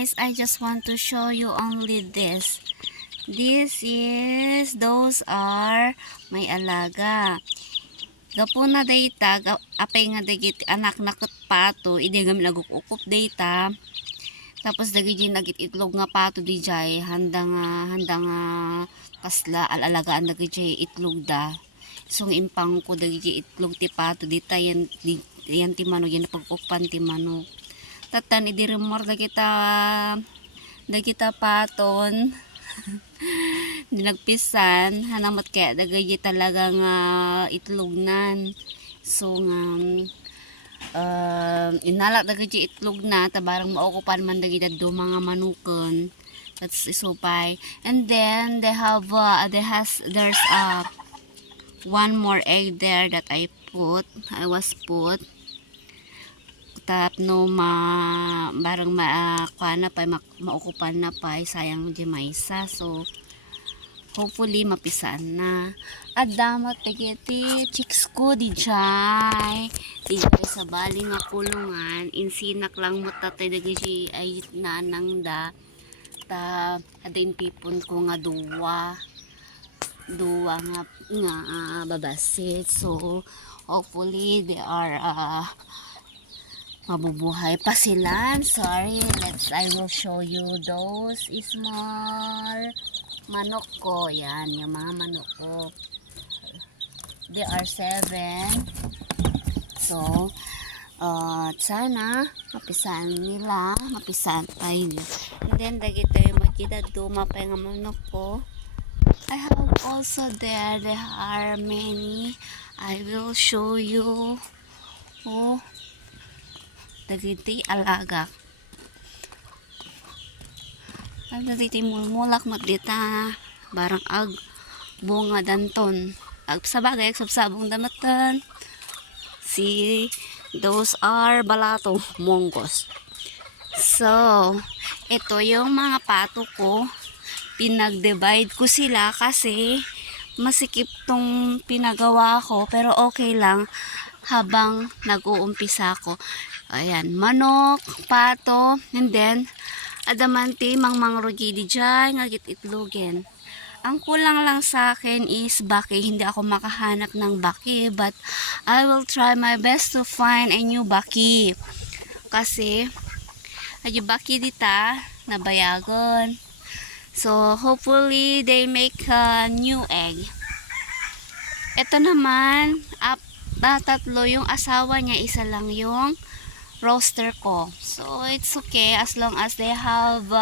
guys, I just want to show you only this. Those are may alaga. Gapuna data, apay nga dagit anak nakot pato, idigam nagukukup data. Tapos dagiti nagit itlog nga pato dijay, handang kasla alalagaan dagiti itlog da. Sung impang ko dagiti itlog ti pato dita yan ti manok yan pagkupan ti manok. Tatan idiremor dagita paton. Dinagpisan hanamat kaya dagay talaga nga itlog nan. So inalak dagay itlog na tabarang maukupan man dagay do mga manukan. That's isopay. And then there's one more egg there that I was put tapno barang kuana pa maukupan na pa sayang di maisa. So hopefully mapisaan na. Adamat dagiti chicks ko dijay sa bali nga kulungan insinak lang mo tatay dagiti ay nanang da ta adin pipon ko nga duwa nga babasit. So hopefully they are mabubuhay pa sila. Sorry, I will show you those small manok ko. Yan, yung mga manok ko. They are 7. So, sana mapisan tayo. And then, dagito yung magkita dumapay nga manok ko. I have also there are many. I will show you. Oh, dagiti alaga. Dagiti mulmulak magdita barang ag bunga danton. Ag sabagay sabsabong damatan. Those are balatong monggos. So, ito yung mga pato ko. Pinag-divide ko sila kasi masikip tong pinagawa ko pero okay lang habang nag-uumpisa ko. Ayan, manok, pato, and then adamanti mangrugi di dyan, ngagit itlogin. Ang kulang lang sa akin is baki. Hindi ako makahanap ng baki, but I will try my best to find a new baki. Kasi yung baki dita nabayagon. So hopefully they make a new egg. Ito naman tatlo yung asawa niya, isa lang yung roaster ko. So it's okay as long as they have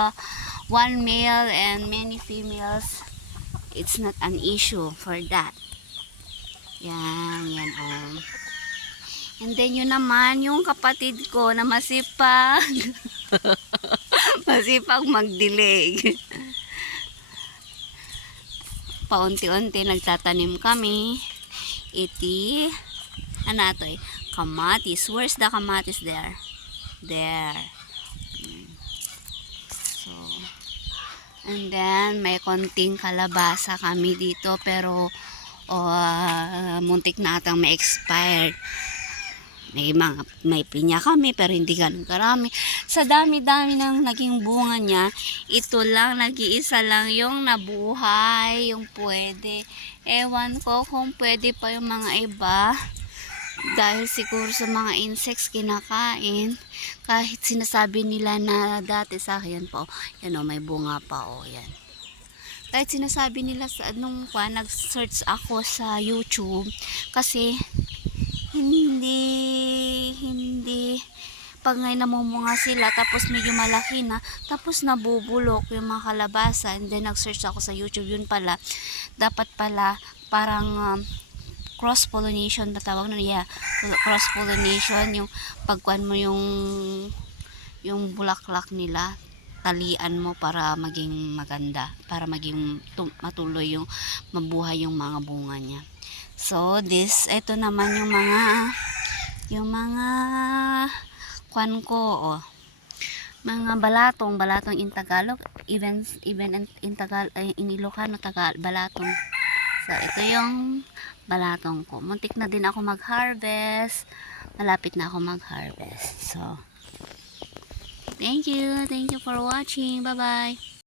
one male and many females. It's not an issue for that. Yan And then yun naman yung kapatid ko na masipag masipag magdilig. Paunti-unti nagtatanim kami. Kamatis. Where's the kamatis there? There. So, and then may konting kalabasa kami dito pero muntik na atang ma-expired. May pinya kami pero hindi ganun karami. Sa dami-dami ng naging bunga niya, ito lang, nag-iisa lang yung nabuhay, yung pwede. Ewan ko kung pwede pa yung mga iba. Dahil siguro sa mga insects kinakain. Kahit sinasabi nila na dati sa akin po, yan o, may bunga pa o, yan. Kahit sinasabi nila sa nag-search ako sa YouTube kasi hindi pag ngay namumunga sila tapos medyo malaki na tapos nabubulok yung mga kalabasa, and then nag-search ako sa YouTube, yun pala dapat pala parang cross pollination na tawag na niya. Cross pollination yung pagkuan mo yung bulaklak nila, talian mo para maging maganda, para maging matuloy yung mabuhay yung mga bunga niya. So ito naman yung mga kwan ko, mga balatong in Tagalog, even in Tagalog, in Ilocano balatong. So ito yung balatong ko. Muntik na din ako mag-harvest. Malapit na ako mag-harvest. So Thank you. Thank you for watching. Bye-bye.